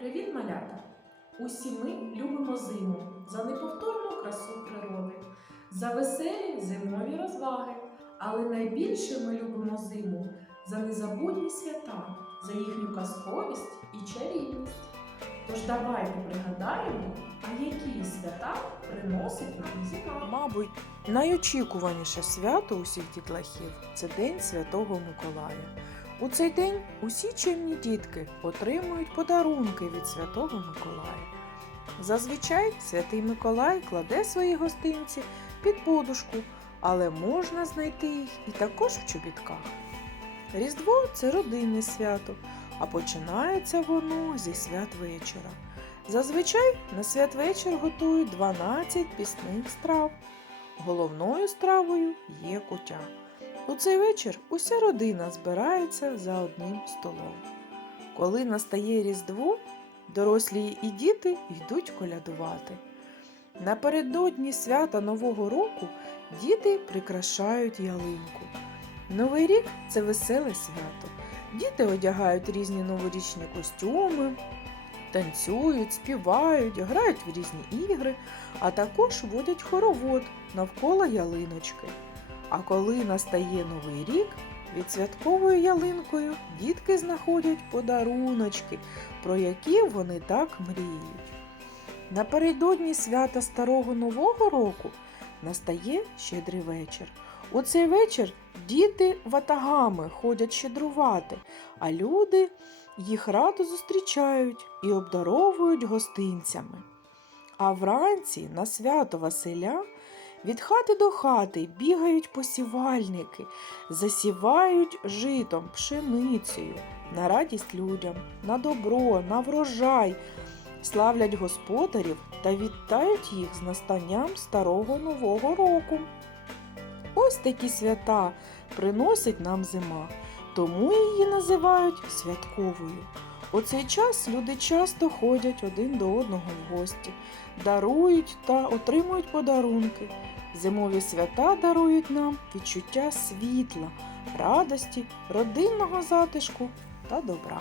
Привіт, малята! Усі ми любимо зиму за неповторну красу природи, за веселі зимові розваги. Але найбільше ми любимо зиму за незабутні свята, за їхню казковість і чарівність. Тож давайте пригадаємо, а які свята приносить нам зима. Мабуть, найочікуваніше свято усіх дітлахів це День Святого Миколая. У цей день усі чимні дітки отримують подарунки від Святого Миколая. Зазвичай святий Миколай кладе свої гостинці під подушку, але можна знайти їх і також в чобітках. Різдво це родинне свято, а починається воно зі святвечора. Зазвичай на святвечір готують 12 пісних страв. Головною стравою є кутя. У цей вечір уся родина збирається за одним столом. Коли настає Різдво, дорослі і діти йдуть колядувати. Напередодні свята Нового року діти прикрашають ялинку. Новий рік це веселе свято. Діти одягають різні новорічні костюми, танцюють, співають, грають в різні ігри, а також водять хоровод навколо ялиночки. А коли настає новий рік, від святковою ялинкою дітки знаходять подаруночки, про які вони так мріють. Напередодні свята Старого Нового року настає щедрий вечір. У цей вечір діти ватагами ходять щедрувати, а люди їх радо зустрічають і обдаровують гостинцями. А вранці на свято Василя від хати до хати бігають посівальники, засівають житом, пшеницею, на радість людям, на добро, на врожай, славлять господарів та вітають їх з настанням старого нового року. Ось такі свята приносить нам зима, тому її називають святковою. У цей час люди часто ходять один до одного в гості, дарують та отримують подарунки. Зимові свята дарують нам відчуття світла, радості, родинного затишку та добра.